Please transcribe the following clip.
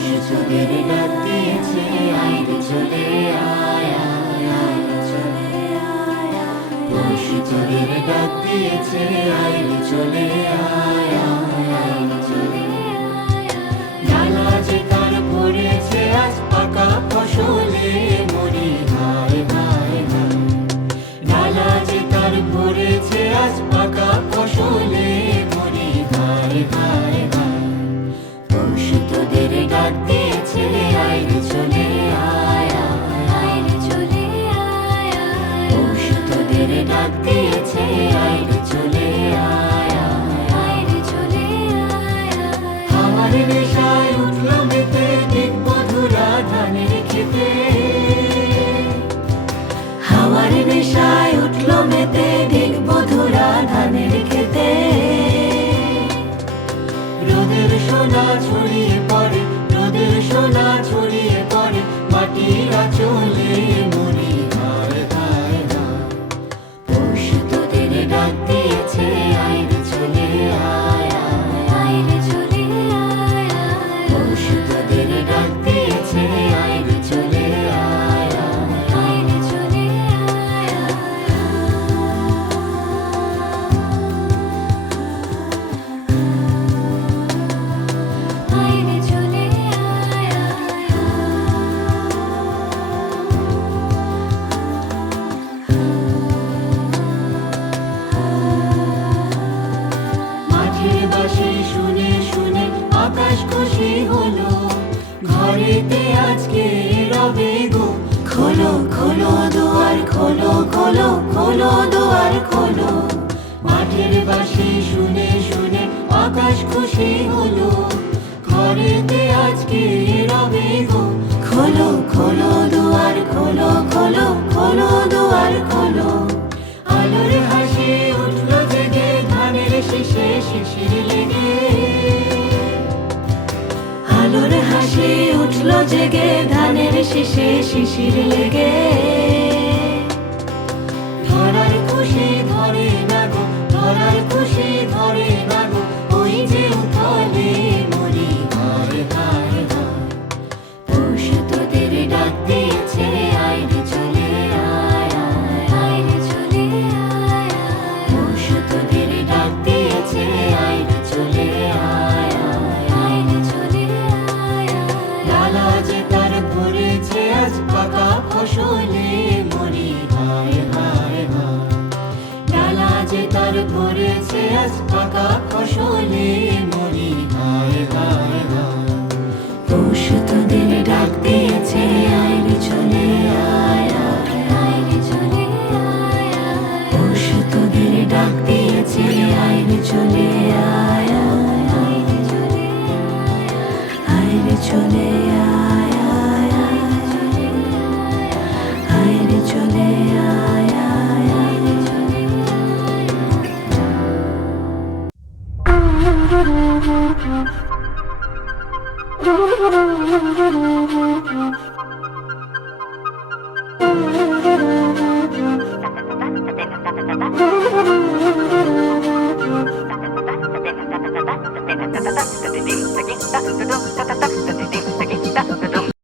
সুযোগের ডাক দিয়েছে আইরে চলে আয় আয় চলে সুযোগের ডাক দিয়েছে আইরে চলে আয় আয় চলে হাতেতে দেখব ধরা ধানের খেতে। রোদের সোনা ছড়িয়ে আকাশ খুশি হলো। ঘরেতে আজকে রবে গো। খোলো খোলো, দুয়ার খোলো খোলো খোলো, দুয়ার খোলো। মাঠের পাশে শুনে শুনে আকাশ খুশি হলো। ঘরেতে আজকে রবে গো। খোলো শিশির লেগে গাছ পাকা ফসলে মরি আয় হায় চলে আয় আয় আইরে চলে আয় আয় পৌষতদের চলে আয় আয় আইরে চলে আয় চলে